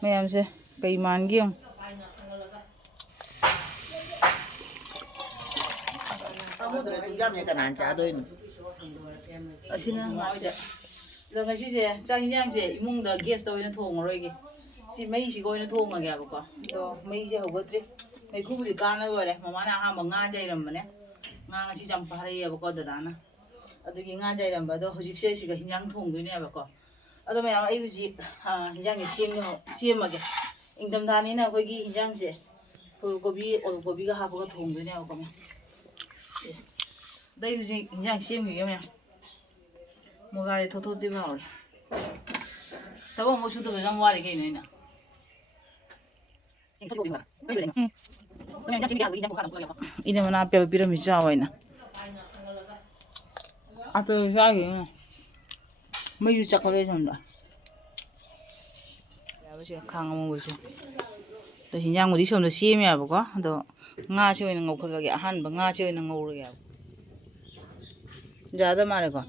ꯃꯌꯥꯝꯁꯦ ꯀꯩ ꯃꯥꯟꯒꯦ ꯌꯦꯡꯉꯨ ꯑꯁꯤꯅ ꯃꯣꯏꯗ ꯑꯗꯣ ꯉꯁꯤꯁꯦ ꯆꯥꯛ ꯏꯟꯖꯥꯡꯁꯦ ꯏꯃꯨꯡꯗ ꯒꯦꯁꯇ ꯑꯣꯏꯅ ꯊꯣꯡꯉꯔꯣꯏꯒꯦ ꯁꯤ ꯃꯩꯁꯤꯒ ꯑꯣꯏꯅ ꯊꯣꯡꯉꯒꯦꯕꯀꯣ ꯑꯗꯣ ꯃꯩꯁꯦ ꯍꯧꯒꯠꯇ꯭ꯔꯤ ꯃꯩꯈꯨꯕꯨꯗꯤ ꯀꯥꯟꯅꯕ ꯑꯣꯏꯔꯦ ꯃꯃꯥꯅ ꯑꯍꯥꯟꯕ ꯉꯥ ꯖꯩꯔꯝꯕꯅꯦ ꯉꯥ ꯉꯁꯤ ꯌꯥꯝ ꯐꯔꯛꯑꯦꯕꯀꯣ ꯗꯗꯥꯅ ꯑꯗꯨꯒꯤ ꯉꯥ ꯖꯩꯔꯝꯕ ꯑꯗꯣ ꯍꯧꯖꯤꯛꯁꯦ ꯁꯤꯒ ꯍꯤꯟꯖꯥꯡ ꯊꯣꯡꯗꯣꯏꯅꯦꯕꯀꯣ ꯑꯗꯣ ꯃꯌꯥꯝ ꯑꯩ ꯍꯧꯖꯤꯛ ꯍꯤꯟꯖꯥꯡꯁꯦ ꯁꯦꯝꯃꯒꯦ ꯏꯪꯊꯝꯊꯥꯅꯤꯅ ꯑꯩꯈꯣꯏꯒꯤ ꯍꯤꯟꯖꯥꯡꯁꯦ ꯐꯨꯜ ꯀꯣꯕꯤ ꯑꯣꯜ ꯀꯣꯕꯤꯒ ꯍꯥꯞꯄꯒ ꯊꯣꯡꯗꯣꯏꯅꯦꯕꯀꯣ ꯃꯌꯥꯝ ꯑꯗꯩ ꯍꯧꯖꯤꯛ ꯍꯤꯟꯖꯥꯡ ꯁꯦꯝꯈꯤꯒꯦ ꯃꯌꯥꯝ ꯃꯣꯒꯥꯁꯦ ꯊꯣꯠꯊꯣꯠꯇꯤꯕ ꯍꯧꯔꯦ ꯊꯕꯛ ꯑꯃꯨꯛ ꯁꯨꯗꯕꯁꯨ ꯌꯥꯝ ꯋꯥꯔꯤ ꯀꯩꯅꯣ ꯑꯩꯅ ꯏꯅꯝꯃꯅ ꯑꯄꯦꯜ ꯄꯤꯔꯝꯃꯤ ꯆꯥꯎ ꯍꯥꯏꯅ ꯑꯄꯦꯜ ꯆꯥꯈꯤꯒꯦ ꯃꯩꯁꯨ ꯆꯠꯈꯠꯂꯦ ꯁꯣꯝꯗ ꯌꯥꯕꯁꯦ ꯈꯥꯡ ꯑꯃꯨꯕꯁꯦ ꯑꯗꯣ ꯍꯤꯟꯖꯥꯡꯕꯨꯗꯤ ꯁꯣꯝꯗ ꯁꯦꯝꯃꯦꯕꯀꯣ ꯑꯗꯣ ꯉꯥꯁꯦ ꯑꯣꯏꯅ ꯉꯧꯈꯠꯂꯒꯦ ꯑꯍꯥꯟꯕ ꯉꯥꯁꯦ ꯑꯣꯏꯅ ꯉꯧꯔꯒꯦꯕ ꯌꯥꯗ ꯃꯥꯜꯂꯦꯀꯣ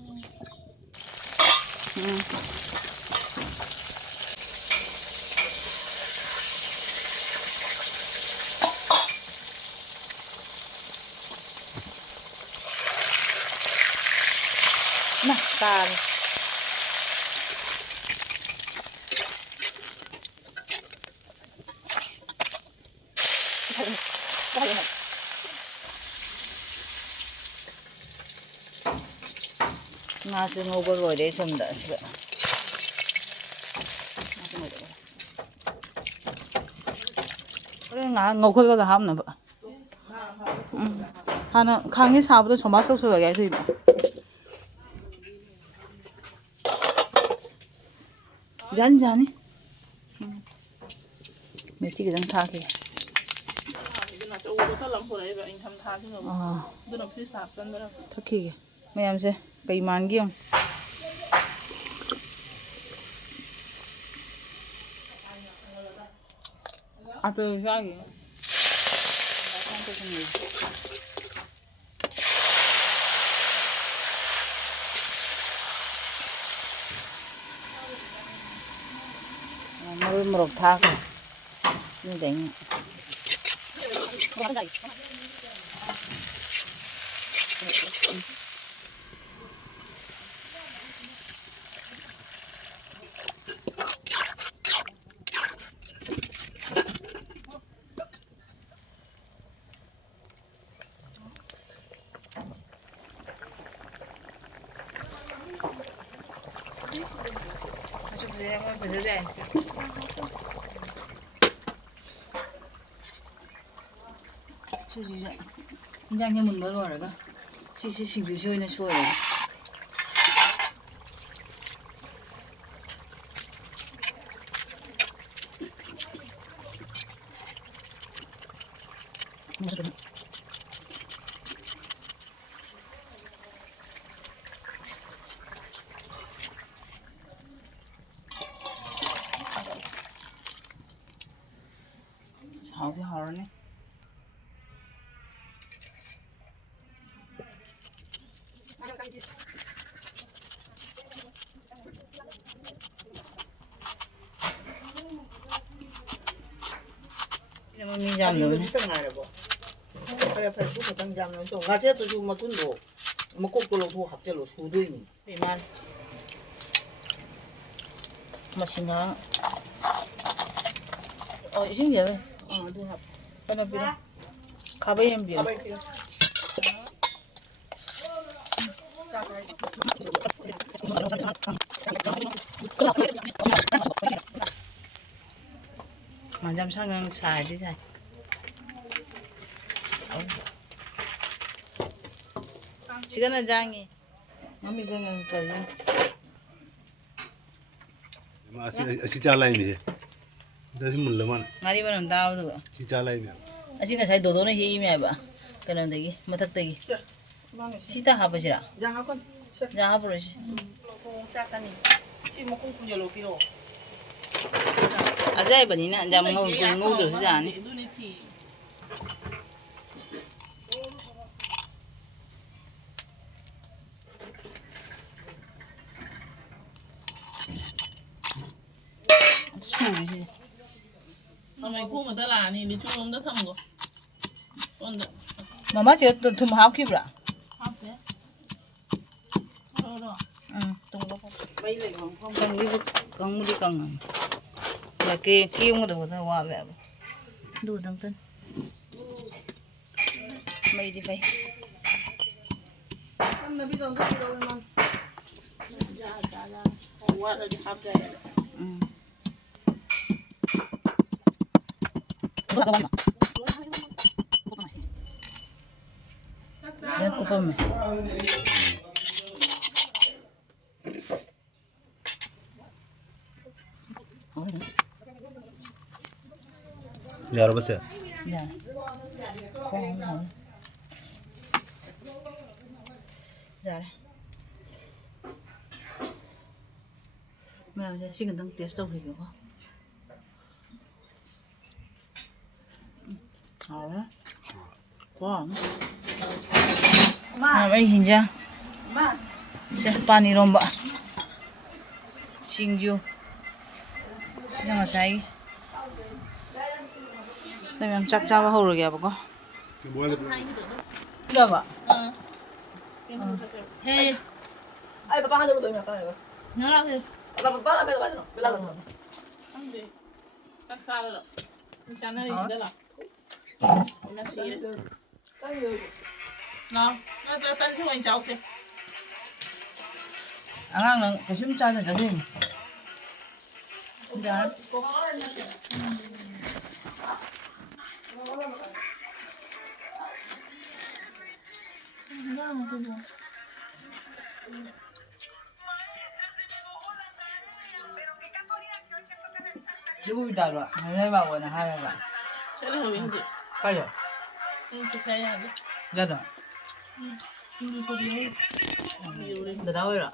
ꯅ ꯇꯥꯔꯦ ꯉꯥꯁꯨ ꯉꯧꯕ ꯂꯣꯏꯔꯦ ꯁꯣꯝꯗ ꯑꯁꯤꯒ ꯍꯣꯔꯦꯟ ꯉꯥꯏꯍꯥꯛ ꯉꯧꯈꯠꯂꯒ ꯍꯥꯞꯅꯕ ꯍꯥꯟꯅ ꯈꯥꯡꯉꯦ ꯁꯥꯕꯗꯣ ꯁꯣꯃꯥꯁ ꯇꯧꯁꯜꯂꯒꯦ ꯍꯥꯏꯗꯣꯏꯕ ꯖꯥꯅꯤ ꯖꯥꯅꯤ ꯃꯦꯊꯤ ꯈꯤꯇꯪ ꯊꯥꯛꯈꯤꯒꯦ ꯊꯛꯈꯤꯒꯦ ꯃꯌꯥꯝꯁꯦ ꯀꯩ ꯃꯥꯟꯒꯦ ꯌꯦꯡꯉꯨ ꯑꯄꯦꯜ ꯆꯥꯈꯤꯒꯦ ꯃꯔꯣꯏ ꯃꯣꯔꯣꯛ ꯊꯥꯈ꯭ꯔꯦ ꯁꯤꯗꯩꯅ ꯐꯖꯗꯦ ꯁꯤꯁꯤꯁꯦ ꯏꯟꯖꯥꯡꯁꯦ ꯃꯨꯟꯕ ꯂꯣꯏꯔꯒ ꯁꯤꯁꯦ ꯁꯤꯡꯖꯨꯁꯦ ꯑꯣꯏꯅ ꯁꯣꯏꯔꯒꯦ ꯍꯥꯎꯗꯤ ꯍꯥꯎꯔꯅꯤ ꯃꯤ ꯌꯥꯝꯗꯕꯅꯤ ꯐꯔꯦ ꯐꯔꯦ ꯁꯨ ꯈꯛꯇꯪ ꯌꯥꯝꯅ ꯇꯧ ꯉꯥꯁꯦꯠꯇꯨꯁꯨ ꯃꯇꯨꯟꯗꯣ ꯃꯀꯣꯛꯇꯣ ꯂꯧꯊꯣꯛ ꯍꯥꯞꯆꯤꯜꯂꯣ ꯁꯨꯗꯣꯏꯅꯤ ꯏꯃꯥꯟ ꯃꯁꯤꯡꯒꯥꯡ ꯏꯁꯤꯡ ꯌꯥꯎꯋꯦ ꯑꯗꯨ ꯍꯥꯞ ꯀꯩꯅꯣ ꯄꯤꯔꯣ ꯈꯥꯕꯩ ꯑꯃ ꯄꯤꯔꯣ ꯃꯥꯟꯖꯝ ꯁꯥꯡꯉꯪ ꯁꯥꯏꯗꯤ ꯁꯥꯏ 시간은 장이 마음이 그냥 걸려. ꯑꯁꯤ ꯆꯥ ꯂꯥꯏꯃꯤꯁꯦ ꯑꯁꯤ ꯃꯨꯜꯂꯃꯥꯟ ꯉꯥꯔꯤꯃꯅꯝ ꯇꯥꯕꯗꯨꯒ ꯁꯤ ꯆꯥ ꯂꯥꯏꯃꯤ ꯑꯁꯤ ꯉꯁꯥꯏ ꯗꯣꯗꯣꯅ ꯍꯦꯛꯏꯃꯦ ꯍꯥꯏꯕ ꯀꯩꯅꯣꯗꯒꯤ ꯃꯊꯛꯇꯒꯤ ꯁꯤꯇ ꯍꯥꯞꯄꯁꯤꯔꯥ ꯌꯥ ꯍꯥꯞꯀꯅꯤ ꯌꯥ ꯍꯥꯞꯄꯔꯣꯏꯁꯤ ꯆꯥꯛꯀꯅꯤ ꯁꯤ ꯃꯈꯣꯡ ꯄꯨꯟꯖꯜꯂꯣ ꯄꯤꯔꯛꯑꯣ ꯑꯖꯥꯏꯕꯅꯤꯅ ꯌꯥꯝ ꯉꯧꯗ꯭ꯔꯁꯨ ꯌꯥꯅꯤ ꯁꯨꯔꯤꯁꯤ ำไมคู่มาตลาดนี่ดิชูลมได้ทำก่อนต้นเด็ก 마마 제가 또 좀 합기브라. ฮับเนี่ยรอ 동거. ไม่เลยของพ่อ 강리 강물이 강남. 야게 끼운 거도 더 와래. 누 등등. 메이디 페이. ตั้งแต่พี่ตอนที่เรานอน ๆว่าเราจะฮับใจ 잠깐만. 내 꼬빠매. यार बस है 야. 콩. 잘해. mẹ giờ xin cần test đâu thì có. Đó. Quá. Mà mấy hình ra. Sẽ pan Eromba. Singju. Siang sai. Đây em chắc chắn vào rồi kìa bà con. Được ạ. 해 아이 빠빠 하자고 너무 약간 이거 연락해 빠빠 앞에서 맞아 벨라가 안돼 딱 살아 괜찮아 이대라 나 시래 땅이 여기 나딴 소리 자오세 Ăn ăn là cái xúm chai là cho gì? Dạ. Chú bùi đào rồi, hai bà quần là hai bà. 쟤는 왜 힘들 Phải rồi. 이렇게 해야 돼 Dạ rồi. 힘들 소리 해 Để đâu rồi?